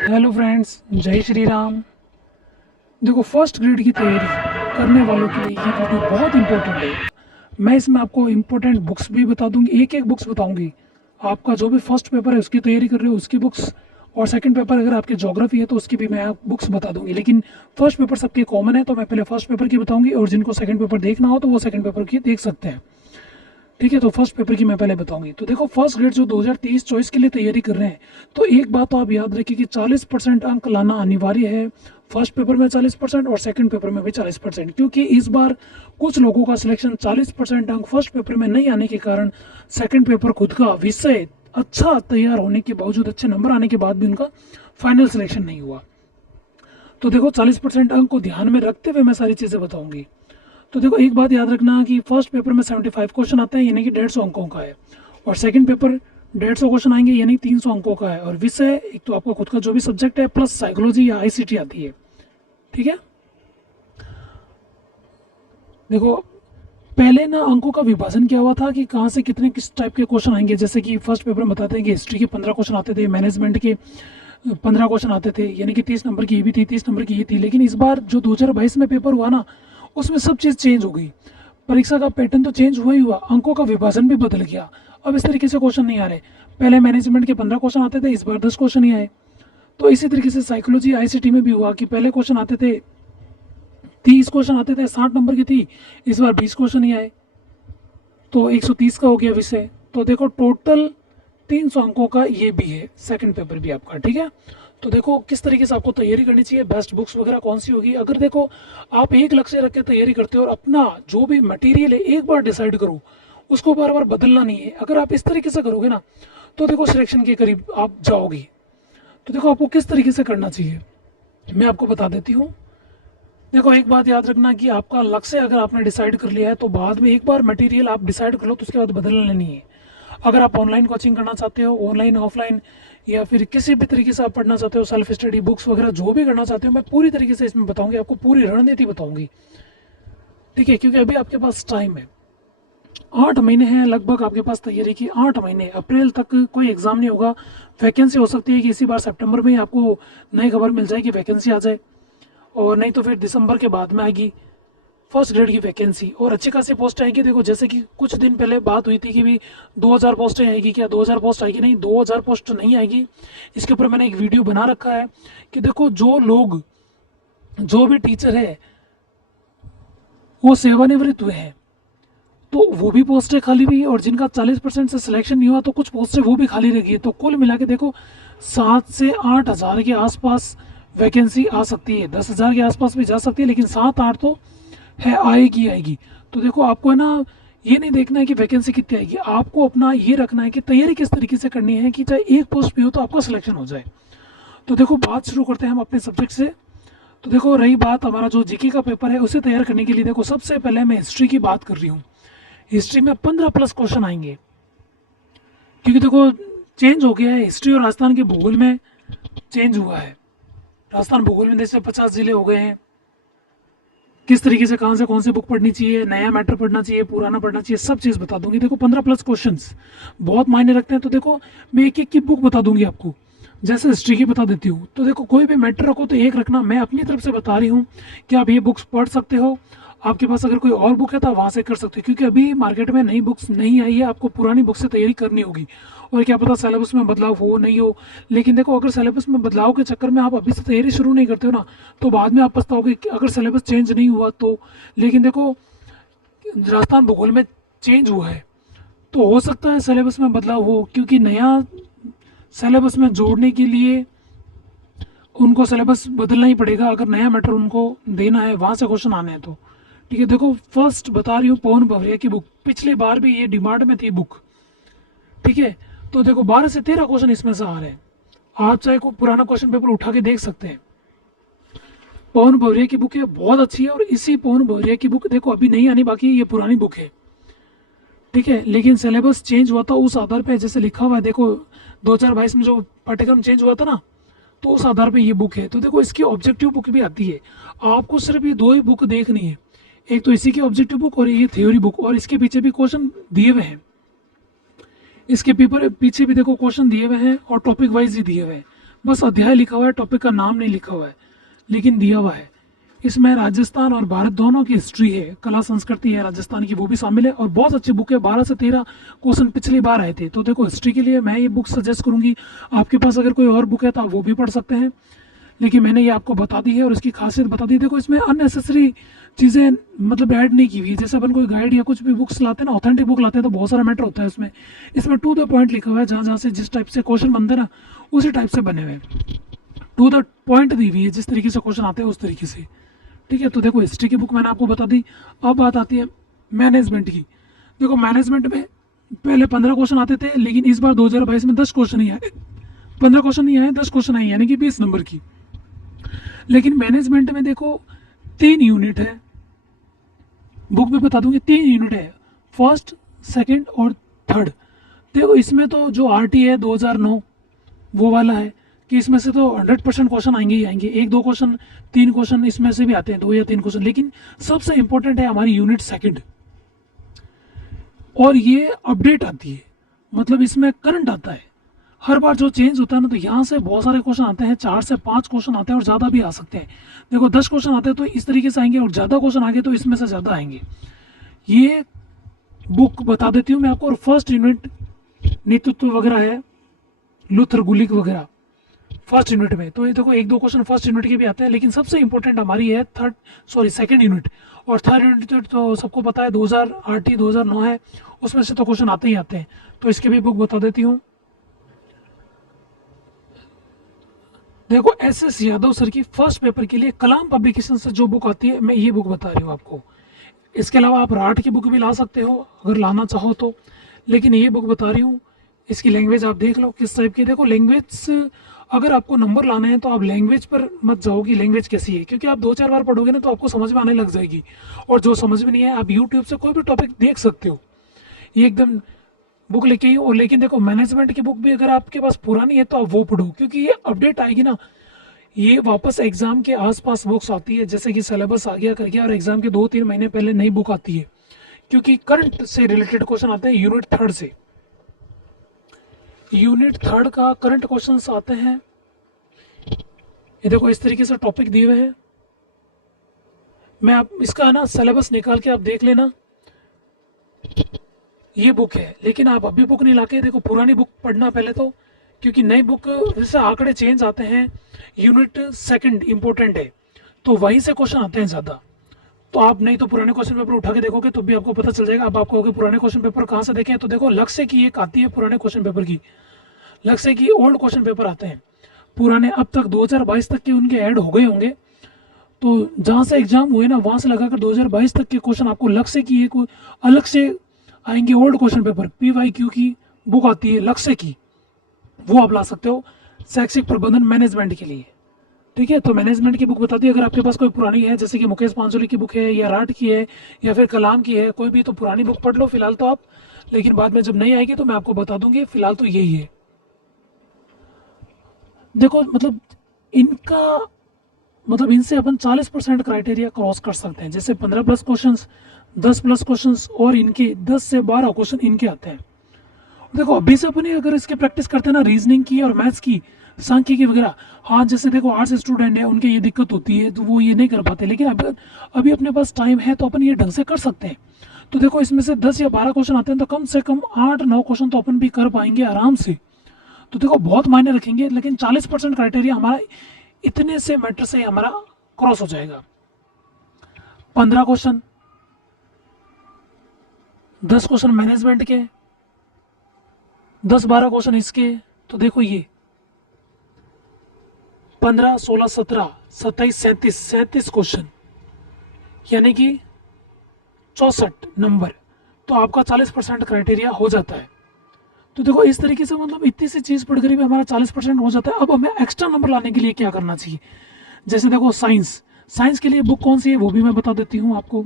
Hello friends, जय श्री राम। देखो, first grade की तैयारी करने वालों के लिए ये वीडियो बहुत इंपॉर्टेंट है। मैं इसमें आपको इंपॉर्टेंट बुक्स भी बता दूंगी, एक एक बुक्स बताऊंगी। आपका जो भी फर्स्ट पेपर है उसकी तैयारी कर रहे हो उसकी बुक्स, और सेकंड पेपर अगर आपके ज्योग्राफी है तो उसकी भी मैं बुक्स बता दूंगी। लेकिन फर्स्ट पेपर सबके कॉमन है, तो मैं पहले फर्स्ट पेपर की बताऊंगी, और जिनको सेकंड पेपर देखना हो तो वो सेकंड पेपर की देख सकते हैं। ठीक है, तो फर्स्ट पेपर की मैं पहले बताऊंगी। तो देखो, फर्स्ट ग्रेड जो 2023-24 के लिए तैयारी कर रहे हैं, तो एक बात तो आप याद रखिए कि 40% अंक लाना अनिवार्य है। फर्स्ट पेपर में 40% और सेकंड पेपर में भी 40%, क्योंकि इस बार कुछ लोगों का सिलेक्शन 40% अंक फर्स्ट पेपर में नहीं आने के कारण सेकंड पेपर खुद का विषय अच्छा तैयार होने के बावजूद, अच्छे नंबर आने के बाद भी उनका फाइनल सिलेक्शन नहीं हुआ। तो देखो, 40% अंक को ध्यान में रखते हुए मैं सारी चीज़ें बताऊंगी। तो देखो, एक बात याद रखना कि फर्स्ट पेपर में 75 क्वेश्चन आते हैं, यानी कि 150 अंकों का है। और सेकंड पेपर 150 क्वेश्चन आएंगे, यानी 300 अंकों का है। और विषय एक तो आपका खुद का जो भी सब्जेक्ट है, प्लस साइकोलॉजी या आईसीटी आती है। ठीक है, देखो, पहले ना अंकों का विभाजन क्या हुआ था कि कहाँ से कितने किस टाइप के क्वेश्चन आएंगे। जैसे कि फर्स्ट पेपर में बताते हैं कि हिस्ट्री के 15 क्वेश्चन आते थे, मैनेजमेंट के 15 क्वेश्चन आते थे, यानी कि 30 नंबर की ये भी थी, 30 नंबर की ये थी। लेकिन इस बार जो 2022 में पेपर हुआ ना, उसमें सब चीज़ चेंज हो गई। परीक्षा का पैटर्न तो चेंज हुआ ही हुआ, अंकों का विभाजन भी बदल गया। अब इस तरीके से क्वेश्चन नहीं आ रहे। पहले मैनेजमेंट के 15 क्वेश्चन आते थे, इस बार 10 क्वेश्चन ही आए। तो इसी तरीके से साइकोलॉजी आईसीटी में भी हुआ कि पहले क्वेश्चन आते थे, 30 क्वेश्चन आते थे, 60 नंबर की थी, इस बार 20 क्वेश्चन ही आए, तो 130 का हो गया विषय। तो देखो, टोटल 300 अंकों का ये भी है, सेकंड पेपर भी आपका। ठीक है, तो देखो किस तरीके से आपको तैयारी करनी चाहिए, बेस्ट बुक्स वगैरह कौन सी होगी। अगर देखो, आप एक लक्ष्य रख के तैयारी करते हो और अपना जो भी मटेरियल है एक बार डिसाइड करो, उसको बार बार बदलना नहीं है। अगर आप इस तरीके से करोगे ना, तो देखो सिलेक्शन के करीब आप जाओगे। तो देखो, आपको किस तरीके से करना चाहिए मैं आपको बता देती हूँ। देखो, एक बात याद रखना कि आपका लक्ष्य अगर आपने डिसाइड कर लिया है, तो बाद में एक बार मटेरियल आप डिसाइड कर लो, तो उसके बाद बदलना नहीं है। अगर आप ऑनलाइन कोचिंग करना चाहते हो, ऑनलाइन ऑफलाइन, या फिर किसी भी तरीके से आप पढ़ना चाहते हो, सेल्फ स्टडी बुक्स वगैरह जो भी करना चाहते हो, मैं पूरी तरीके से इसमें बताऊंगी, आपको पूरी रणनीति बताऊंगी। ठीक है, क्योंकि अभी आपके पास टाइम है, 8 महीने हैं लगभग आपके पास तैयारी की। 8 महीने, अप्रैल तक कोई एग्जाम नहीं होगा। वैकेंसी हो सकती है कि इसी बार सितंबर में ही आपको नई खबर मिल जाए कि वैकेंसी आ जाए, और नहीं तो फिर दिसंबर के बाद में आएगी फर्स्ट ग्रेड की वैकेंसी, और अच्छी खासी पोस्ट आएगी। देखो, जैसे कि कुछ दिन पहले बात हुई थी कि भी 2000 पोस्टें आएगी, क्या 2000 पोस्ट आएगी? नहीं, 2000 पोस्ट नहीं आएगी। इसके ऊपर मैंने एक वीडियो बना रखा है कि देखो, जो लोग, जो भी टीचर है वो सेवानिवृत्त हुए हैं, तो वो भी पोस्टें खाली हुई है, और जिनका 40% से सिलेक्शन नहीं हुआ तो कुछ पोस्टें वो भी खाली रह गई है। तो कुल मिला के देखो, 7 से 8 हज़ार के आसपास वैकेंसी आ सकती है, 10 हज़ार के आसपास भी जा सकती है, लेकिन 7-8 तो है, आएगी आएगी। तो देखो, आपको है ना, ये नहीं देखना है कि वैकेंसी कितनी आएगी, आपको अपना ये रखना है कि तैयारी किस तरीके से करनी है कि चाहे एक पोस्ट भी हो तो आपका सिलेक्शन हो जाए। तो देखो, बात शुरू करते हैं हम अपने सब्जेक्ट से। तो देखो, रही बात हमारा जो जीके का पेपर है उसे तैयार करने के लिए, देखो सबसे पहले मैं हिस्ट्री की बात कर रही हूँ। हिस्ट्री में 15+ क्वेश्चन आएंगे, क्योंकि देखो चेंज हो गया है, हिस्ट्री और राजस्थान के भूगोल में चेंज हुआ है। राजस्थान भूगोल में जैसे 50 जिले हो गए हैं, किस तरीके से कहाँ से कौन सी बुक पढ़नी चाहिए, नया मैटर पढ़ना चाहिए, पुराना पढ़ना चाहिए, सब चीज़ बता दूंगी। देखो, 15+ क्वेश्चंस बहुत मायने रखते हैं। तो देखो, मैं एक एक की बुक बता दूंगी आपको, जैसे हिस्ट्री की बता देती हूँ। तो देखो, कोई भी मैटर रखो तो एक रखना, मैं अपनी तरफ से बता रही हूँ कि आप ये बुक्स पढ़ सकते हो। आपके पास अगर कोई और बुक है तो आप वहाँ से कर सकते हो, क्योंकि अभी मार्केट में नई बुक्स नहीं आई है, आपको पुरानी बुक से तैयारी करनी होगी। और क्या पता सिलेबस में बदलाव हो नहीं हो। लेकिन देखो, अगर सिलेबस में बदलाव के चक्कर में आप अभी से तैयारी शुरू नहीं करते हो ना, तो बाद में आप पछताओगे कि अगर सिलेबस चेंज नहीं हुआ तो। लेकिन देखो, राजस्थान भूगोल में चेंज हुआ है, तो हो सकता है सिलेबस में बदलाव हो, क्योंकि नया सिलेबस में जोड़ने के लिए उनको सिलेबस बदलना ही पड़ेगा, अगर नया मैटर उनको देना है, वहाँ से क्वेश्चन आने हैं तो। ठीक है, देखो फर्स्ट बता रही हूँ पवन भवरिया की बुक, पिछली बार भी ये डिमांड में थी बुक। ठीक है, तो देखो 12 से 13 क्वेश्चन इसमें से आ रहे हैं, आप चाहे कोई पुराना क्वेश्चन पेपर उठा के देख सकते हैं। पवन भवरिया की बुक है, बहुत अच्छी है। और इसी पवन भवरिया की बुक देखो अभी नहीं आनी बाकी, ये पुरानी बुक है। ठीक है, लेकिन सिलेबस चेंज हुआ था उस आधार पे, जैसे लिखा हुआ है देखो, 2022 में जो पाठ्यक्रम चेंज हुआ था ना, तो उस आधार पे ये बुक है। तो देखो, इसकी ऑब्जेक्टिव बुक भी आती है, आपको सिर्फ ये दो ही बुक देखनी है, एक तो इसी की ऑब्जेक्टिव बुक और ये थ्योरी बुक, और इसके पीछे भी क्वेश्चन दिए हुए हैं। इसके पेपर पीछे भी देखो क्वेश्चन दिए हुए हैं, और टॉपिक वाइज ही दिए हुए हैं। बस अध्याय लिखा हुआ है, टॉपिक का नाम नहीं लिखा हुआ है, लेकिन दिया हुआ है। इसमें राजस्थान और भारत दोनों की हिस्ट्री है, कला संस्कृति है राजस्थान की, वो भी शामिल है। और बहुत अच्छी बुक है, 12 से 13 क्वेश्चन पिछली बार आए थे। तो देखो हिस्ट्री के लिए मैं ये बुक सजेस्ट करूंगी। आपके पास अगर कोई और बुक है तो आप वो भी पढ़ सकते हैं, लेकिन मैंने ये आपको बता दी है और इसकी खासियत बता दी। देखो इसमें अननेसेसरी चीज़ें मतलब ऐड नहीं की हुई है। जैसे अपन कोई गाइड या कुछ भी बुक्स लाते हैं ना, ऑथेंटिक बुक लाते हैं, तो बहुत सारा मैटर होता है उसमें। इसमें टू द पॉइंट लिखा हुआ है, जहाँ जहाँ से जिस टाइप से क्वेश्चन बनते हैं ना, उसी टाइप से बने हुए हैं। टू द पॉइंट दी हुई है, जिस तरीके से क्वेश्चन आते हैं उस तरीके से। ठीक है, तो देखो हिस्ट्री की बुक मैंने आपको बता दी। अब बात आती है मैनेजमेंट की। देखो मैनेजमेंट में पहले 15 क्वेश्चन आते थे, लेकिन इस बार 2022 में 10 क्वेश्चन ही आए। 15 क्वेश्चन नहीं आए, 10 क्वेश्चन आए, यानी कि 20 नंबर की। लेकिन मैनेजमेंट में देखो 3 यूनिट है, बुक में बता दूंगी 3 यूनिट है, फर्स्ट, सेकंड और थर्ड। देखो इसमें तो जो आरटी है 2009 वो वाला है कि इसमें से तो 100% क्वेश्चन आएंगे ही आएंगे। 1-2 क्वेश्चन, 3 क्वेश्चन इसमें से भी आते हैं, 2 या 3 क्वेश्चन। लेकिन सबसे इंपॉर्टेंट है हमारी यूनिट सेकंड, और ये अपडेट आती है, मतलब इसमें करंट आता है। हर बार जो चेंज होता है ना, तो यहाँ से बहुत सारे क्वेश्चन आते हैं, 4 से 5 क्वेश्चन आते हैं और ज़्यादा भी आ सकते हैं। देखो 10 क्वेश्चन आते हैं तो इस तरीके से आएंगे, और ज़्यादा क्वेश्चन आएंगे तो इसमें से ज़्यादा आएंगे। ये बुक बता देती हूँ मैं आपको। और फर्स्ट यूनिट नेतृत्व वगैरह है, लुथर गुलिक वगैरह फर्स्ट यूनिट में। तो ये देखो 1-2 क्वेश्चन फर्स्ट यूनिट के भी आते हैं, लेकिन सबसे इंपॉर्टेंट हमारी है सेकंड यूनिट। और थर्ड यूनिट तो सबको पता है, 2008 2009 है, उसमें से तो क्वेश्चन आते ही आते हैं। तो इसकी भी बुक बता देती हूँ। देखो SS यादव सर की फर्स्ट पेपर के लिए कलाम पब्लिकेशन से जो बुक आती है, मैं ये बुक बता रही हूँ आपको। इसके अलावा आप राठ की बुक भी ला सकते हो अगर लाना चाहो तो, लेकिन ये बुक बता रही हूँ। इसकी लैंग्वेज आप देख लो किस टाइप की। देखो लैंग्वेज, अगर आपको नंबर लाने हैं तो आप लैंग्वेज पर मत जाओ कि लैंग्वेज कैसी है, क्योंकि आप 2-4 बार पढ़ोगे ना तो आपको समझ में आने लग जाएगी। और जो समझ में नहीं है, आप यूट्यूब से कोई भी टॉपिक देख सकते हो, ये एकदम बुक लेके ही। और लेकिन देखो मैनेजमेंट की बुक भी अगर आपके पास पुरानी है तो आप वो पढ़ो, क्योंकि ये अपडेट आएगी ना, ये वापस एग्जाम के आसपास बुक्स आती है। जैसे कि सिलेबस आ गया कर गया और एग्जाम के 2-3 महीने पहले नई बुक आती है, क्योंकि करंट से रिलेटेड क्वेश्चन आते हैं यूनिट थर्ड से। यूनिट थर्ड का करंट क्वेश्चन आते हैं, ये देखो इस तरीके से टॉपिक दिए हुए हैं। मैं आप इसका ना सिलेबस निकाल के आप देख लेना, ये बुक है। लेकिन आप अभी बुक नहीं लाके, देखो पुरानी बुक पढ़ना पहले तो, क्योंकि नई बुक जैसे आंकड़े चेंज आते हैं। यूनिट सेकंड इंपॉर्टेंट है, तो वहीं से क्वेश्चन आते हैं ज़्यादा। तो आप नहीं तो पुराने क्वेश्चन पेपर उठा के देखोगे तो भी आपको पता चल जाएगा। अब आप कहोगे पुराने क्वेश्चन पेपर कहाँ से देखें, तो देखो लक्ष्य की एक आती है पुराने क्वेश्चन पेपर की, लक्ष्य की ओल्ड क्वेश्चन पेपर आते हैं पुराने। अब तक 2022 तक के उनके ऐड हो गए होंगे, तो जहाँ से एग्जाम हुए ना वहाँ से लगाकर 2022 तक के क्वेश्चन आपको लक्ष्य की एक अलग से आएंगे। ओल्ड क्वेश्चन पेपर PYQ की बुक आती है लक्ष्य की, वो आप ला सकते हो शैक्षिक प्रबंधन मैनेजमेंट के लिए। ठीक है, तो मैनेजमेंट की बुक बताती है। अगर आपके पास कोई पुरानी है, जैसे कि मुकेश पांचोली की बुक है या राठ की है या फिर कलाम की है, कोई भी, तो पुरानी बुक पढ़ लो फिलहाल तो आप। लेकिन बाद में जब नहीं आएगी तो मैं आपको बता दूंगी, फिलहाल तो यही है। देखो मतलब इनका मतलब इनसे अपन 40% क्राइटेरिया क्रॉस कर सकते हैं। जैसे 15+ क्वेश्चन, 10+ क्वेश्चन, और इनके 10 से 12 क्वेश्चन इनके आते हैं। देखो अभी से अपनी अगर इसकी प्रैक्टिस करते हैं ना, रीजनिंग की और मैथ्स की, सांख्यिकी वगैरह, हाँ जैसे देखो आर्ट्स स्टूडेंट है उनके ये दिक्कत होती है तो वो ये नहीं कर पाते, लेकिन अभी अपने पास टाइम है तो अपन ये ढंग से कर सकते हैं। तो देखो इसमें से 10 या 12 क्वेश्चन आते हैं, तो कम से कम 8-9 क्वेश्चन तो अपन भी कर पाएंगे आराम से। तो देखो बहुत मायने रखेंगे, लेकिन 40% क्राइटेरिया हमारा इतने से मैटर से हमारा क्रॉस हो जाएगा। 15 क्वेश्चन, 10 क्वेश्चन मैनेजमेंट के, 10-12 क्वेश्चन इसके। तो देखो ये 15, 16, 17, 27, 37 क्वेश्चन, यानी कि 64 नंबर। तो आपका 40% क्राइटेरिया हो जाता है। तो देखो इस तरीके से मतलब इतनी सी चीज़ पढ़ कर भी हमारा 40% हो जाता है। अब हमें एक्स्ट्रा नंबर लाने के लिए क्या करना चाहिए, जैसे देखो साइंस के लिए बुक कौन सी है वो भी मैं बता देती हूँ आपको।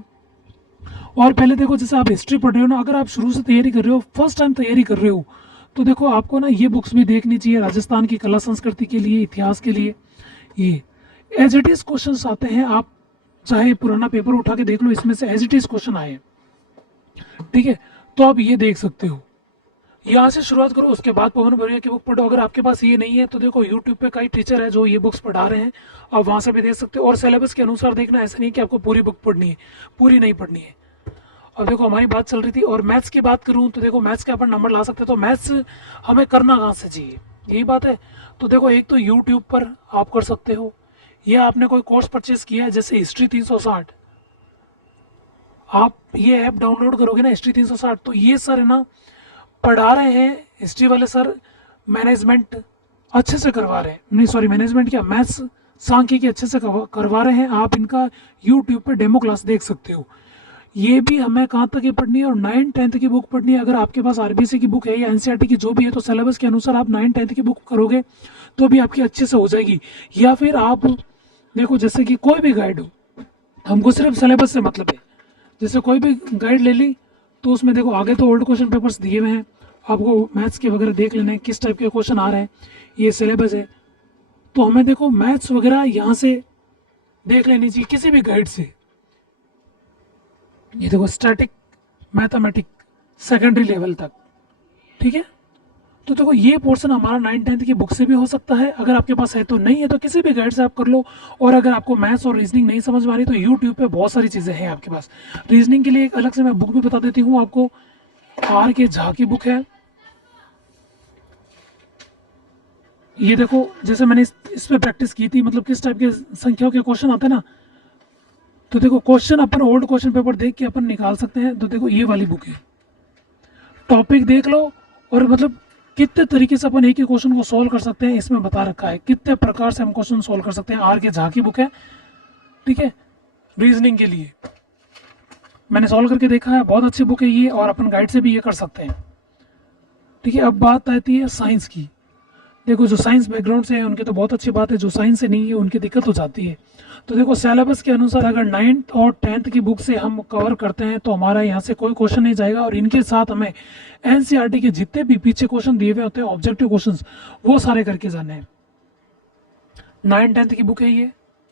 और पहले देखो जैसे आप हिस्ट्री पढ़ रहे हो ना, अगर आप शुरू से तैयारी कर रहे हो, फर्स्ट टाइम तैयारी कर रहे हो, तो देखो आपको ना ये बुक्स भी देखनी चाहिए राजस्थान की कला संस्कृति के लिए, इतिहास के लिए। ये एज इट इज क्वेश्चन आते हैं, आप चाहे पुराना पेपर उठा के देख लो, इसमें से एज इट इज क्वेश्चन आए। ठीक है, तो आप ये देख सकते हो, यहाँ से शुरुआत करो, उसके बाद पवन बरिया की बुक पढ़ो। अगर आपके पास ये नहीं है तो देखो यूट्यूब पे कई टीचर है जो ये बुक्स पढ़ा रहे हैं, आप वहाँ से भी देख सकते हो। और सिलेबस के अनुसार देखना, ऐसा नहीं कि आपको पूरी बुक पढ़नी है, पूरी नहीं पढ़नी है। अब देखो हमारी बात चल रही थी, और मैथ्स की बात करूँ तो देखो मैथ्स के अपन नंबर ला सकते हैं, तो मैथ्स हमें करना कहाँ से चाहिए, यही बात है। तो देखो एक तो यूट्यूब पर आप कर सकते हो, या आपने कोई कोर्स परचेज किया है जैसे हिस्ट्री 360, आप ये ऐप डाउनलोड करोगे ना हिस्ट्री 360, तो ये सर है ना पढ़ा रहे हैं, हिस्ट्री वाले सर मैनेजमेंट अच्छे से करवा रहे हैं, नहीं सॉरी मैनेजमेंट क्या, मैथ्स सांख्यिकी अच्छे से करवा रहे हैं। आप इनका यूट्यूब पे डेमो क्लास देख सकते हो। ये भी हमें कहाँ तक की पढ़नी है, और 9th-10th की बुक पढ़नी है। अगर आपके पास आरबीसी की बुक है या एनसीईआरटी की जो भी है, तो सिलेबस के अनुसार आप 9th-10th की बुक करोगे तो भी आपकी अच्छे से हो जाएगी। या फिर आप देखो जैसे कि कोई भी गाइड हो, हमको सिर्फ सिलेबस से मतलब है, जैसे कोई भी गाइड ले ली तो उसमें देखो आगे तो ओल्ड क्वेश्चन पेपर्स दिए हुए हैं, आपको मैथ्स के वगैरह देख लेना है किस टाइप के क्वेश्चन आ रहे हैं, ये सिलेबस है। तो हमें देखो मैथ्स वगैरह यहाँ से देख लेनी चाहिए किसी भी गाइड से। ये देखो स्टैटिक मैथमेटिक सेकेंडरी लेवल तक, ठीक है। तो देखो ये पोर्शन हमारा 9th-10th की बुक से भी हो सकता है, अगर आपके पास है तो, नहीं है तो किसी भी गाइड से आप कर लो। और अगर आपको मैथ्स और रीजनिंग नहीं समझ में आ रही तो यूट्यूब पे बहुत सारी चीज़ें हैं आपके पास। रीजनिंग के लिए एक अलग से मैं बुक भी बता देती हूँ आपको, आर के झा की बुक है। ये देखो जैसे मैंने इस पे प्रैक्टिस की थी, मतलब किस टाइप के संख्याओं के क्वेश्चन आते हैं ना, तो देखो क्वेश्चन अपन ओल्ड क्वेश्चन पेपर देख के अपन निकाल सकते हैं। तो देखो ये वाली बुक है, टॉपिक देख लो, और मतलब कितने तरीके से अपन एक ही क्वेश्चन को सॉल्व कर सकते हैं इसमें बता रखा है, कितने प्रकार से हम क्वेश्चन सॉल्व कर सकते हैं। आर के झा की बुक है, ठीक है, रीजनिंग के लिए मैंने सॉल्व करके देखा है, बहुत अच्छी बुक है ये, और अपन गाइड से भी ये कर सकते हैं, ठीक है। अब बात आती है साइंस की। देखो जो साइंस बैकग्राउंड से है उनकी तो बहुत अच्छी बात है, जो साइंस से नहीं है उनकी दिक्कत हो जाती है। तो देखो सिलेबस के अनुसार अगर 9th और 10th की बुक से हम कवर करते हैं तो हमारा यहाँ से कोई क्वेश्चन नहीं जाएगा, और इनके साथ हमें एनसीईआरटी के जितने भी पीछे क्वेश्चन दिए हुए होते हैं ऑब्जेक्टिव क्वेश्चंस, वो सारे करके जाने हैं। 9th-10th की बुक है ये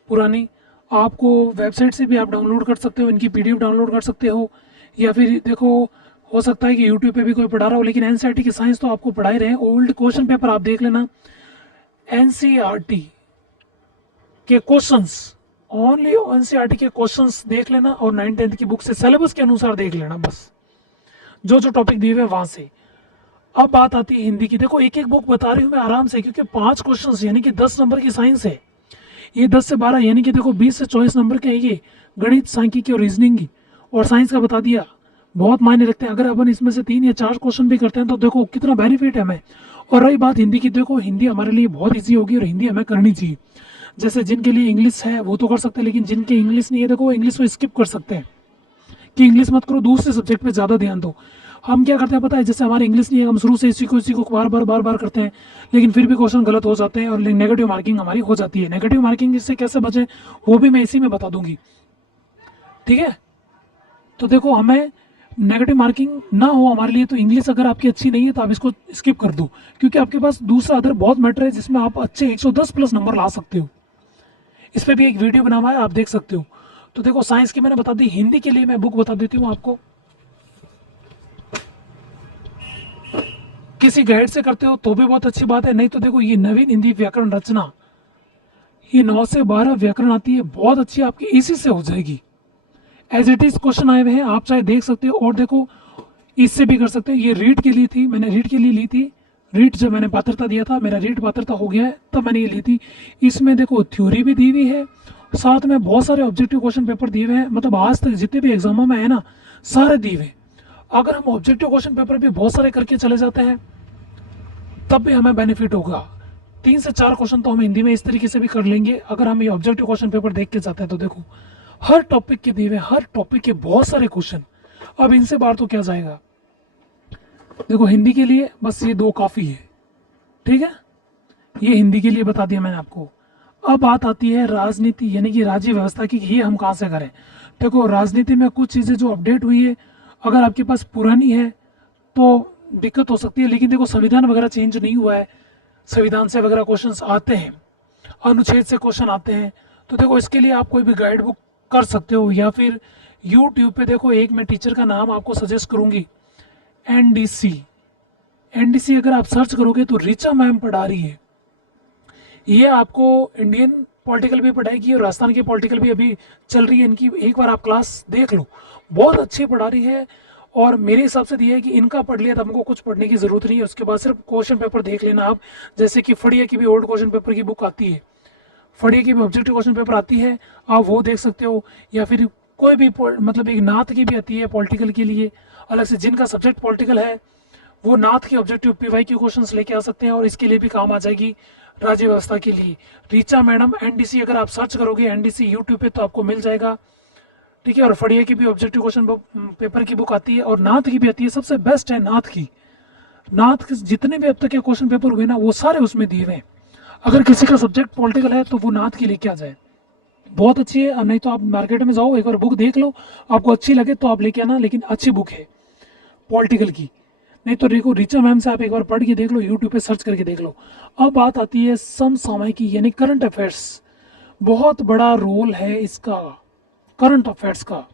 पुरानी, आपको वेबसाइट से भी आप डाउनलोड कर सकते हो, इनकी पीडीएफ डाउनलोड कर सकते हो, या फिर देखो हो सकता है कि यूट्यूब पे भी कोई पढ़ा रहा हो, लेकिन एनसीईआरटी की साइंस तो आपको पढ़ा ही रहे हैं। ओल्ड क्वेश्चन पेपर आप देख लेना, एनसीईआरटी के क्वेश्चंस, ओनली एनसीईआरटी के क्वेश्चंस देख लेना, और 9th-10th की बुक से सिलेबस के अनुसार देख लेना, बस जो जो टॉपिक दिए हुए वहां से। अब बात आती है हिंदी की। देखो एक एक बुक बता रही हूँ मैं आराम से, क्योंकि 5 क्वेश्चंस यानी कि 10 नंबर की साइंस है, ये 10 से 12 यानी कि देखो 20 से 24 नंबर के हैं ये, गणित सांख्यिकी और रीजनिंग की, और साइंस का बता दिया, बहुत मायने रखते हैं। अगर अपन इसमें से 3 या 4 क्वेश्चन भी करते हैं तो देखो कितना बेनिफिट है हमें। और रही बात हिंदी की, देखो हिंदी हमारे लिए बहुत ईजी होगी, और हिंदी हमें करनी चाहिए। जैसे जिनके लिए इंग्लिश है वो तो कर सकते हैं, लेकिन जिनके इंग्लिश नहीं है देखो वो इंग्लिश को स्किप कर सकते हैं, कि इंग्लिश मत करो, दूसरे सब्जेक्ट पे ज़्यादा ध्यान दो। हम क्या करते हैं पता है, जैसे हमारी इंग्लिश नहीं है, हम शुरू से इसी को बार बार करते हैं, लेकिन फिर भी क्वेश्चन गलत हो जाते हैं, और नेगेटिव मार्किंग हमारी हो जाती है। नेगेटिव मार्किंग से कैसे बचें वो भी मैं इसी में बता दूंगी, ठीक है। तो देखो हमें नेगेटिव मार्किंग ना हो हमारे लिए, तो इंग्लिश अगर आपकी अच्छी नहीं है तो आप इसको स्किप कर दो, क्योंकि आपके पास दूसरा अदर बहुत मैटर है जिसमें आप अच्छे 110 प्लस नंबर ला सकते हो। इस पर भी एक वीडियो बना हुआ है, आप देख सकते हो। तो देखो साइंस की मैंने बता दी, हिंदी के लिए मैं बुक बता देती हूँ आपको। किसी गाइड से करते हो तो भी बहुत अच्छी बात है, नहीं तो देखो ये नवीन हिंदी व्याकरण रचना, ये 9 से 12 व्याकरण आती है, बहुत अच्छी, आपकी इसी से हो जाएगी। एज इट इज क्वेश्चन आए हुए हैं, आप चाहे देख सकते हो। और देखो इससे भी कर सकते हो, ये रीड के लिए थी, मैंने रीड के लिए ली थी। रीड जब मैंने पात्रता दिया था, मेरा रीड पात्रता हो गया है, तब मैंने ये ली थी। इसमें देखो थ्योरी भी दी हुई है, साथ में बहुत सारे ऑब्जेक्टिव क्वेश्चन पेपर दिए हुए हैं, मतलब आज तक जितने भी एग्जामों में है ना सारे दिए हुए। अगर हम ऑब्जेक्टिव क्वेश्चन पेपर भी बहुत सारे करके चले जाते हैं तब भी हमें बेनिफिट होगा। 3 से 4 क्वेश्चन तो हम हिंदी में इस तरीके से भी कर लेंगे अगर हम ये ऑब्जेक्टिव क्वेश्चन पेपर देख के जाते हैं। तो देखो हर टॉपिक के दिए हुए, हर टॉपिक के बहुत सारे क्वेश्चन, अब इनसे बाहर तो क्या जाएगा। देखो हिंदी के लिए बस ये 2 काफ़ी है, ठीक है, ये हिंदी के लिए बता दिया मैंने आपको। अब बात आती है राजनीति यानी कि राज्य व्यवस्था की, ये हम कहाँ से करें। देखो राजनीति में कुछ चीज़ें जो अपडेट हुई है, अगर आपके पास पुरानी है तो दिक्कत हो सकती है, लेकिन देखो संविधान वगैरह चेंज नहीं हुआ है, संविधान से वगैरह क्वेश्चंस आते हैं, अनुच्छेद से क्वेश्चन आते हैं। तो देखो इसके लिए आप कोई भी गाइड बुक कर सकते हो, या फिर यूट्यूब पे देखो एक मैं टीचर का नाम आपको सजेस्ट करूँगी, NDC एनडीसी अगर आप सर्च करोगे तो ऋचा मैम पढ़ा रही है। ये आपको इंडियन पॉलिटिकल भी पढ़ाएगी और राजस्थान की पॉलिटिकल भी अभी चल रही है इनकी, एक बार आप क्लास देख लो, बहुत अच्छी पढ़ा रही है। और मेरे हिसाब से ये है कि इनका पढ़ लिया तो हमको कुछ पढ़ने की ज़रूरत नहीं है, उसके बाद सिर्फ क्वेश्चन पेपर देख लेना आप। जैसे कि फड़िया की भी ओल्ड क्वेश्चन पेपर की बुक आती है, फड़िया की भी ऑब्जेक्टिव क्वेश्चन पेपर आती है, आप वो देख सकते हो। या फिर कोई भी मतलब एक नाथ की भी आती है पॉलिटिकल के लिए अलग से, जिनका सब्जेक्ट पॉलिटिकल है वो नाथ के ऑब्जेक्टिव पीवाई क्यू क्वेश्चंस लेके आ सकते हैं और इसके लिए भी काम आ जाएगी राज्य व्यवस्था के लिए। रीचा मैडम एनडीसी अगर आप सर्च करोगे एनडीसी यूट्यूब पे तो आपको मिल जाएगा, ठीक है। और फड़िया की भी ऑब्जेक्टिव क्वेश्चन पेपर की बुक आती है और नाथ की भी आती है, सबसे बेस्ट है नाथ की। नाथ के जितने भी अब तक के क्वेश्चन पेपर हुए ना वो सारे उसमें दिए हुए हैं। अगर किसी का सब्जेक्ट पॉलिटिकल है तो वो नाथ की लेके आ जाए, बहुत अच्छी है। और नहीं तो आप मार्केट में जाओ एक बार बुक देख लो, आपको अच्छी लगे तो आप लेके आना, लेकिन अच्छी बुक है पॉलिटिकल की। नहीं तो देखो ऋचा मैम से आप एक बार पढ़ के देख लो, यूट्यूब पे सर्च करके देख लो। अब बात आती है समसामयिकी यानी करंट अफेयर्स, बहुत बड़ा रोल है इसका करंट अफेयर्स का,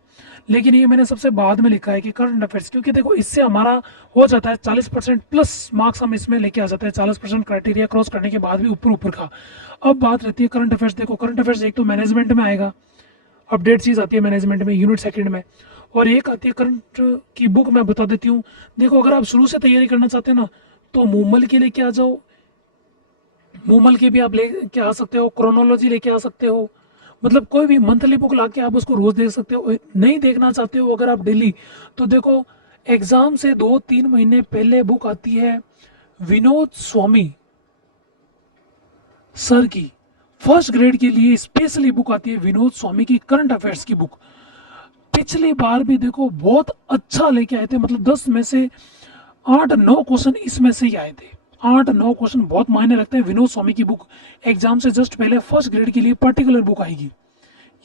लेकिन ये मैंने सबसे बाद में लिखा है कि करंट अफेयर्स, क्योंकि देखो इससे हमारा हो जाता है 40% प्लस मार्क्स हम इसमें लेके आ जाते हैं, 40% क्राइटेरिया क्रॉस करने के बाद भी ऊपर ऊपर का। अब बात रहती है करंट अफेयर्स। देखो करंट अफेयर्स एक तो मैनेजमेंट में आएगा, अपडेट चीज़ आती है मैनेजमेंट में यूनिट सेकंड में, और एक आती है करंट की बुक मैं बता देती हूँ। देखो अगर आप शुरू से तैयारी करना चाहते हैं ना तो मूमल के लेके आ जाओ, मूमल के भी आप लेके आ सकते हो, क्रोनोलॉजी लेके आ सकते हो, मतलब कोई भी मंथली बुक ला के आप उसको रोज देख सकते हो। नहीं देखना चाहते हो अगर आप डेली, तो देखो एग्जाम से 2-3 महीने पहले बुक आती है विनोद स्वामी सर की, फर्स्ट ग्रेड के लिए स्पेशली बुक आती है विनोद स्वामी की करंट अफेयर्स की बुक। पिछली बार भी देखो बहुत अच्छा लेके आए थे, मतलब 10 में से 8-9 क्वेश्चन इसमें से ही आए थे। 8-9 क्वेश्चन बहुत मायने रखते हैं। विनोद स्वामी की बुक एग्जाम से जस्ट पहले फर्स्ट ग्रेड के लिए पर्टिकुलर बुक आएगी,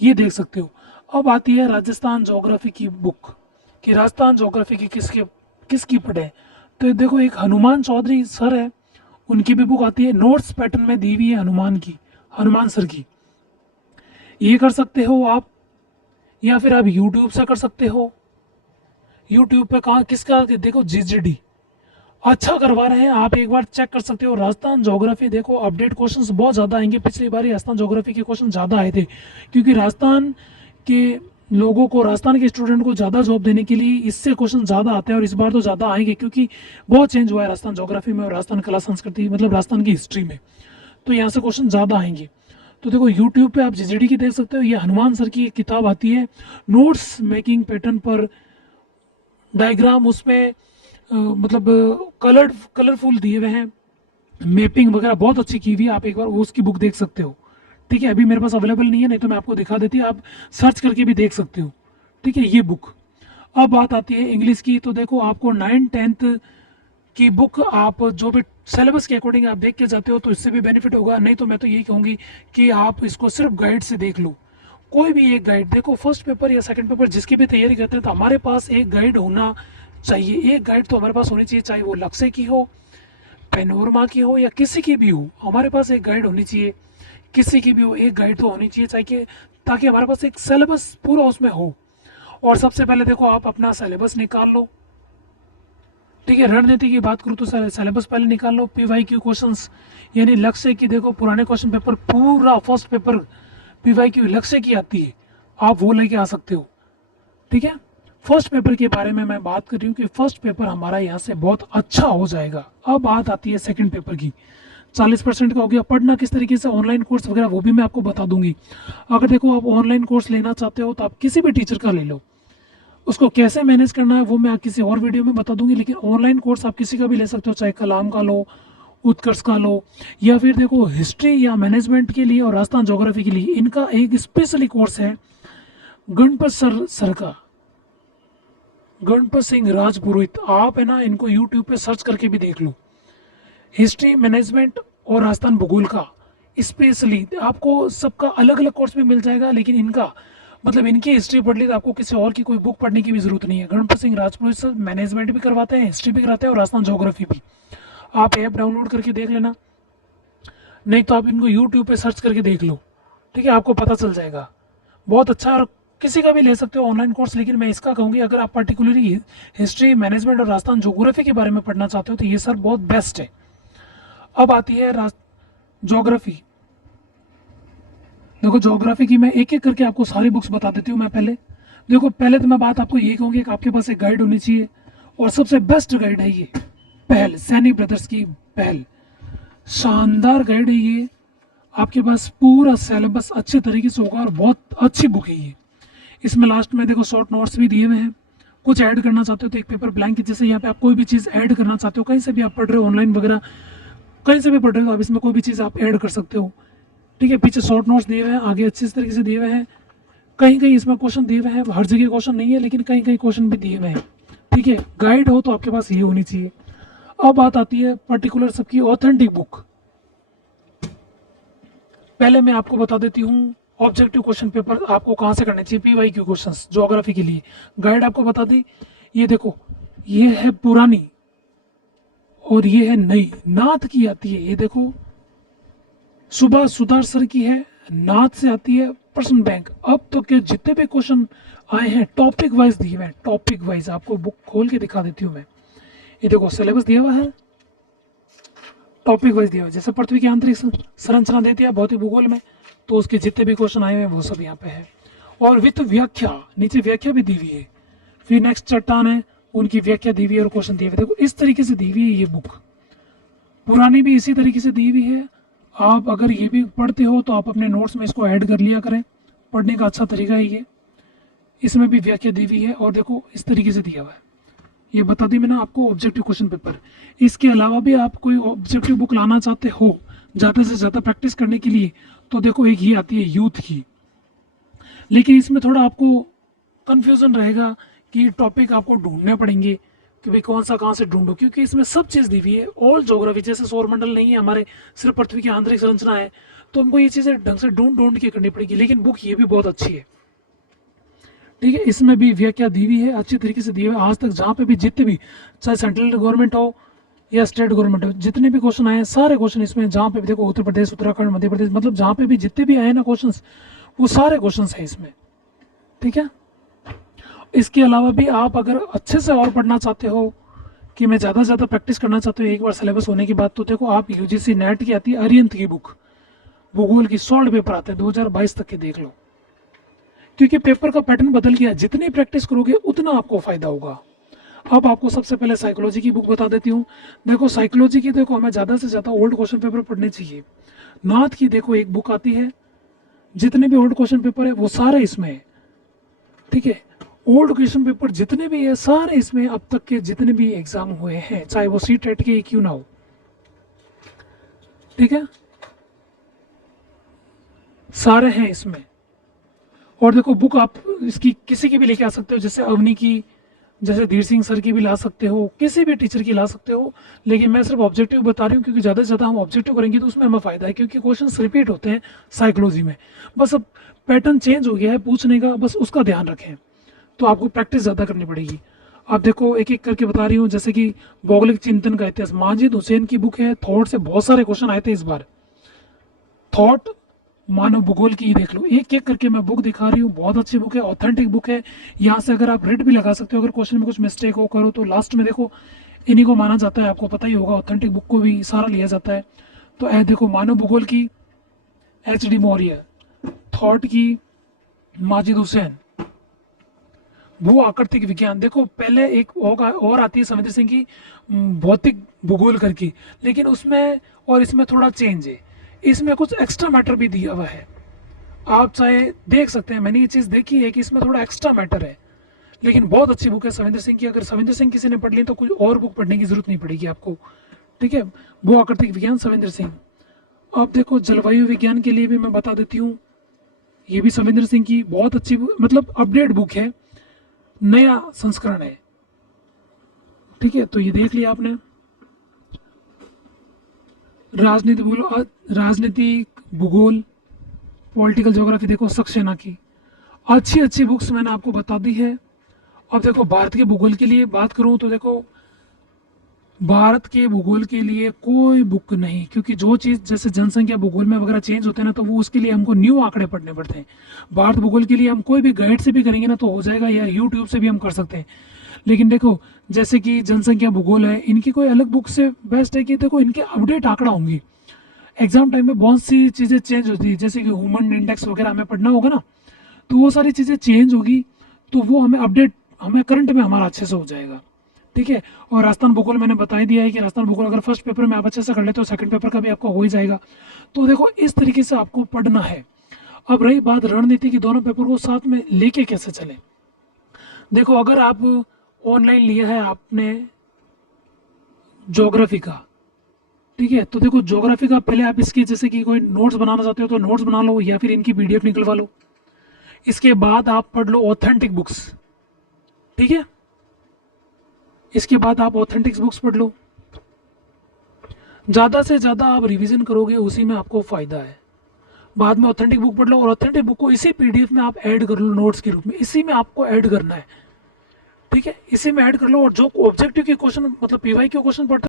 ये देख सकते हो। अब आती है राजस्थान ज्योग्राफी की बुक, कि राजस्थान ज्योग्राफी की किसकी पढ़े, तो देखो एक हनुमान चौधरी सर है, उनकी भी बुक आती है, नोट्स पैटर्न में दी हुई है हनुमान की, हनुमान सर की, ये कर सकते हो आप। या फिर आप यूट्यूब से कर सकते हो, यूट्यूब पे कहाँ किसका देखो जीजीडी अच्छा करवा रहे हैं, आप एक बार चेक कर सकते हो। राजस्थान ज्योग्राफी देखो अपडेट क्वेश्चंस बहुत ज़्यादा आएंगे, पिछली बार राजस्थान ज्योग्राफी के क्वेश्चन ज़्यादा आए थे, क्योंकि राजस्थान के लोगों को, राजस्थान के स्टूडेंट को ज़्यादा जॉब देने के लिए इससे क्वेश्चन ज़्यादा आते हैं, और इस बार तो ज़्यादा आएंगे क्योंकि बहुत चेंज हुआ है राजस्थान ज्योग्राफी में और राजस्थान कला संस्कृति मतलब राजस्थान की हिस्ट्री में, तो यहाँ से क्वेश्चन ज़्यादा आएंगे। तो देखो यूट्यूब पे आप जीजीडी की देख सकते हो, ये हनुमान सर की एक किताब आती है नोट्स मेकिंग पैटर्न पर डायग्राम, उसमें मतलब कलरफुल दिए हुए हैं, मैपिंग वगैरह बहुत अच्छी की हुई है, आप एक बार उसकी बुक देख सकते हो, ठीक है। अभी मेरे पास अवेलेबल नहीं है, नहीं तो मैं आपको दिखा देती, आप सर्च करके भी देख सकते हो, ठीक है, ये बुक। अब बात आती है इंग्लिश की, तो देखो आपको 9th-10th की बुक आप जो भी सिलेबस के अकॉर्डिंग आप देख के जाते हो तो इससे भी बेनिफिट होगा, नहीं तो मैं तो यही कहूँगी कि आप इसको सिर्फ गाइड से देख लो, कोई भी एक गाइड देखो, फर्स्ट पेपर या सेकंड पेपर जिसकी भी तैयारी करते हैं तो हमारे पास एक गाइड होना चाहिए, एक गाइड तो हमारे पास होनी चाहिए, चाहे वो लक्ष्य की हो, पेनोरमा की हो या किसी की भी हो, हमारे पास एक गाइड होनी चाहिए, किसी की भी हो एक गाइड तो होनी चाहिए, चाहे कि ताकि हमारे पास एक सिलेबस पूरा उसमें हो। और सबसे पहले देखो आप अपना सिलेबस निकाल लो, ठीक है, रणनीति की बात करूँ तो सिलेबस पहले निकाल लो, पीवाईक्यू क्वेश्चंस यानी लक्ष्य की, देखो पुराने क्वेश्चन पेपर पूरा फर्स्ट पेपर पीवाईक्यू लक्ष्य की आती है, आप वो लेके आ सकते हो, ठीक है। फर्स्ट पेपर के बारे में मैं बात कर रही हूँ कि फर्स्ट पेपर हमारा यहाँ से बहुत अच्छा हो जाएगा। अब बात आती है सेकंड पेपर की, 40% का हो गया। पढ़ना किस तरीके से, ऑनलाइन कोर्स वगैरह वो भी मैं आपको बता दूंगी। अगर देखो आप ऑनलाइन कोर्स लेना चाहते हो तो आप किसी भी टीचर का ले लो, उसको कैसे मैनेज करना है वो मैं किसी और वीडियो में बता दूंगी, लेकिन ऑनलाइन कोर्स आप किसी का भी ले सकते हो, चाहे कलाम का लो, उत्कर्ष का लो, या फिर देखो हिस्ट्री या मैनेजमेंट के लिए और राजस्थान ज्योग्राफी के लिए इनका एक स्पेशली कोर्स है गणपत सर का, गणपत सिंह राजपुरोहित, आप है ना इनको यूट्यूब पे सर्च करके भी देख लो, हिस्ट्री मैनेजमेंट और राजस्थान भूगोल का स्पेशली, आपको सबका अलग अलग कोर्स भी मिल जाएगा, लेकिन इनका मतलब इनकी हिस्ट्री पढ़ ली तो आपको किसी और की कोई बुक पढ़ने की भी जरूरत नहीं है। गणपत सिंह राजपुरोहित सर मैनेजमेंट भी करवाते हैं, हिस्ट्री भी कराते हैं और राजस्थान ज्योग्राफी भी, आप ऐप डाउनलोड करके देख लेना, नहीं तो आप इनको यूट्यूब पे सर्च करके देख लो, ठीक है, आपको पता चल जाएगा, बहुत अच्छा। और किसी का भी ले सकते हो ऑनलाइन कोर्स, लेकिन मैं इसका कहूँगी अगर आप पर्टिकुलरली हिस्ट्री, मैनेजमेंट और राजस्थान ज्योग्राफी के बारे में पढ़ना चाहते हो तो ये सर बहुत बेस्ट है। अब आती है ज्योग्राफी। देखो ज्योग्राफी की मैं एक एक करके आपको सारी बुक्स बता देती हूँ। मैं पहले देखो, पहले तो मैं बात आपको ये कहूँगी कि आपके पास एक गाइड होनी चाहिए, और सबसे बेस्ट गाइड है ये पहल, सैनी ब्रदर्स की पहल। शानदार गाइड है ये, आपके पास पूरा सिलेबस अच्छे तरीके से होगा और बहुत अच्छी बुक है ये। इसमें लास्ट में देखो शॉर्ट नोट्स भी दिए हुए हैं, कुछ ऐड करना चाहते हो तो एक पेपर ब्लैंक है, जैसे यहाँ पे आप कोई भी चीज़ ऐड करना चाहते हो, कहीं से भी आप पढ़ रहे हो ऑनलाइन वगैरह, कहीं से भी पढ़ रहे हो, आप इसमें कोई भी चीज़ आप ऐड कर सकते हो। ठीक है, पीछे शॉर्ट नोट्स दिए हुए हैं, आगे अच्छे तरीके से दिए हुए हैं, कहीं कहीं इसमें क्वेश्चन दिए हुए हैं, हर जगह क्वेश्चन नहीं है लेकिन कहीं कहीं क्वेश्चन भी दिए हुए हैं। ठीक है, गाइड हो तो आपके पास ये होनी चाहिए। अब बात आती है पर्टिकुलर सबकी ऑथेंटिक बुक। पहले मैं आपको बता देती हूँ ऑब्जेक्टिव क्वेश्चन पेपर आपको कहाँ से करने चाहिए, PYQ क्वेश्चंस ज्योग्राफी के लिए। गाइड आपको बता दी, ये देखो ये है पुरानी और ये है नई, नाथ की आती है, ये देखो सुबह सुधार सर की है, नाथ से आती है प्रश्न बैंक। अब तो के जितने भी क्वेश्चन आए हैं टॉपिक वाइज दिए हुए हैं, टॉपिक वाइज आपको बुक खोल के दिखा देती हूँ मैं। ये देखो सिलेबस दिया हुआ है, टॉपिक वाइज दिया हुआ है, जैसे पृथ्वी की आंतरिक संरचना देती है भौतिक भूगोल में, तो उसके जितने भी क्वेश्चन आए हुए हैं वो सब यहाँ पे है। और विथ व्याख्या, नीचे व्याख्या भी दी हुई है। फिर नेक्स्ट चट्टान है, उनकी व्याख्या दी हुई है और क्वेश्चन दिए हुए। देखो इस तरीके से दी हुई है ये बुक, पुरानी भी इसी तरीके से दी हुई है। आप अगर ये भी पढ़ते हो तो आप अपने नोट्स में इसको ऐड कर लिया करें, पढ़ने का अच्छा तरीका है ये। इसमें भी व्याख्या दी हुई है और देखो इस तरीके से दिया हुआ है, ये बता दी मैंने आपको ऑब्जेक्टिव क्वेश्चन पेपर। इसके अलावा भी आप कोई ऑब्जेक्टिव बुक लाना चाहते हो ज़्यादा से ज़्यादा प्रैक्टिस करने के लिए, तो देखो एक ये आती है यूथ की, लेकिन इसमें थोड़ा आपको कन्फ्यूज़न रहेगा कि टॉपिक आपको ढूंढने पड़ेंगे कि भाई कौन सा कहाँ से ढूंढो, क्योंकि इसमें सब चीज़ दी हुई है। ऑल ज्योग्राफी, जैसे सौरमंडल नहीं है हमारे, सिर्फ पृथ्वी की आंतरिक संरचना है, तो हमको ये चीज़ें ढंग से ढूंढ के करनी पड़ेगी। लेकिन बुक ये भी बहुत अच्छी है। ठीक है, इसमें भी व्याख्या दी हुई है, अच्छी तरीके से दी हुई है। आज तक जहाँ पे भी जितने भी, चाहे सेंट्रल गवर्नमेंट हो या स्टेट गवर्नमेंट हो, जितने भी क्वेश्चन आए हैं सारे क्वेश्चन इसमें, जहाँ पे भी देखो उत्तर प्रदेश, उत्तराखंड, मध्य प्रदेश, मतलब जहाँ पे भी जितने भी आए ना क्वेश्चन, वो सारे क्वेश्चन हैं इसमें। ठीक है, इसके अलावा भी आप अगर अच्छे से और पढ़ना चाहते हो कि मैं ज़्यादा से ज़्यादा प्रैक्टिस करना चाहते हो एक बार सिलेबस होने के बाद, तो देखो आप UGC नेट की आती है अरिहंत की बुक, भूगोल की 100 पेपर आते हैं 2022 तक के, देख लो। क्योंकि पेपर का पैटर्न बदल गया, जितनी प्रैक्टिस करोगे उतना आपको फायदा होगा। अब आपको सबसे पहले साइकोलॉजी की बुक बता देती हूँ। देखो साइकोलॉजी की, देखो हमें ज़्यादा से ज़्यादा ओल्ड क्वेश्चन पेपर पढ़ने चाहिए। नाथ की देखो एक बुक आती है, जितने भी ओल्ड क्वेश्चन पेपर है वो सारे इसमें है। ठीक है, ओल्ड क्वेश्चन पेपर जितने भी है सारे इसमें, अब तक के जितने भी एग्जाम हुए हैं, चाहे वो CTET के क्यों ना हो। ठीक है, सारे हैं इसमें। और देखो बुक आप इसकी किसी की भी लेके आ सकते हो, जैसे अवनी की, जैसे धीर सिंह सर की भी ला सकते हो, किसी भी टीचर की ला सकते हो। लेकिन मैं सिर्फ ऑब्जेक्टिव बता रही हूँ क्योंकि ज़्यादा से ज़्यादा हम ऑब्जेक्टिव करेंगे तो उसमें हमें फ़ायदा है, क्योंकि क्वेश्चन रिपीट होते हैं साइकोलॉजी में। बस अब पैटर्न चेंज हो गया है पूछने का, बस उसका ध्यान रखें, तो आपको प्रैक्टिस ज़्यादा करनी पड़ेगी। आप देखो एक एक करके बता रही हूँ, जैसे कि भौगोलिक चिंतन का इतिहास, माजिद हुसैन की बुक है, थॉट से बहुत सारे क्वेश्चन आए थे इस बार। थॉट मानव भूगोल की देख लो, एक एक करके मैं बुक दिखा रही हूँ, बहुत अच्छी बुक है, ऑथेंटिक बुक है। यहाँ से अगर आप रेट भी लगा सकते हो, अगर क्वेश्चन में कुछ मिस्टेक हो करो तो लास्ट में देखो इन्हीं को माना जाता है, आपको पता ही होगा, ऑथेंटिक बुक को भी सारा लिया जाता है। तो देखो मानव भूगोल की HD मौर्य, थॉट की माजिद हुसैन, भू आकृतिक विज्ञान, देखो पहले एक होगा और आती है सविंदर सिंह की भौतिक भूगोल करके, लेकिन उसमें और इसमें थोड़ा चेंज है, इसमें कुछ एक्स्ट्रा मैटर भी दिया हुआ है। आप चाहे देख सकते हैं, मैंने ये चीज़ देखी है कि इसमें थोड़ा एक्स्ट्रा मैटर है, लेकिन बहुत अच्छी बुक है सविंदर सिंह की। अगर सविंदर सिंह किसी ने पढ़ ली तो कोई और बुक पढ़ने की जरूरत नहीं पड़ेगी आपको। ठीक है, भू आकृतिक विज्ञान सविंदर सिंह। अब देखो जलवायु विज्ञान के लिए भी मैं बता देती हूँ, ये भी सविंदर सिंह की बहुत अच्छी मतलब अपडेट बुक है, नया संस्करण है। ठीक है, तो ये देख लिया आपने। राजनीतिक भूगोल, पॉलिटिकल ज्योग्राफी, देखो सक्सेना की अच्छी अच्छी बुक्स मैंने आपको बता दी है। अब देखो भारत के भूगोल के लिए बात करूं तो देखो भारत के भूगोल के लिए कोई बुक नहीं, क्योंकि जो चीज़ जैसे जनसंख्या भूगोल में वगैरह चेंज होते हैं ना, तो वो उसके लिए हमको न्यू आंकड़े पढ़ने पड़ते हैं। भारत भूगोल के लिए हम कोई भी गाइड से भी करेंगे ना तो हो जाएगा, या यूट्यूब से भी हम कर सकते हैं। लेकिन देखो जैसे कि जनसंख्या भूगोल है, इनकी कोई अलग बुक से बेस्ट है कि देखो इनके अपडेट आंकड़ा होंगी। एग्जाम टाइम में बहुत सी चीज़ें चेंज होती है, जैसे कि ह्यूमन इंडेक्स वगैरह हमें पढ़ना होगा ना, तो वो सारी चीज़ें चेंज होगी, तो वो हमें अपडेट, हमें करंट में हमारा अच्छे से हो जाएगा। ठीक है। और राजस्थान भूगोल मैंने बता ही दिया है कि राजस्थान भूगोल अगर फर्स्ट पेपर में आप अच्छे से कर लेते हो, सेकंड पेपर का भी आपका हो ही जाएगा। तो देखो इस तरीके से आपको पढ़ना है। अब रही बात रणनीति की, दोनों पेपर को साथ में लेके कैसे चले। देखो अगर आप ऑनलाइन लिया है आपने ज्योग्राफी का, ठीक है, तो देखो ज्योग्राफी का पहले आप इसके जैसे कि कोई नोट्स बनाना चाहते हो तो नोट्स बना लो, या फिर इनकी पीडीएफ निकलवा लो। इसके बाद आप पढ़ लो ऑथेंटिक बुक्स। ठीक है, इसके बाद आप ऑथेंटिक बुक्स पढ़ लो। ज़्यादा से ज़्यादा आप रिवीजन करोगे उसी में आपको फ़ायदा है। बाद में ऑथेंटिक बुक पढ़ लो, और ऑथेंटिक बुक को इसी पीडीएफ में आप ऐड कर लो नोट्स के रूप में, इसी में आपको ऐड करना है। ठीक है, इसी में ऐड कर लो, और जो ऑब्जेक्टिव के क्वेश्चन मतलब पीवाई के क्वेश्चन पढ़ते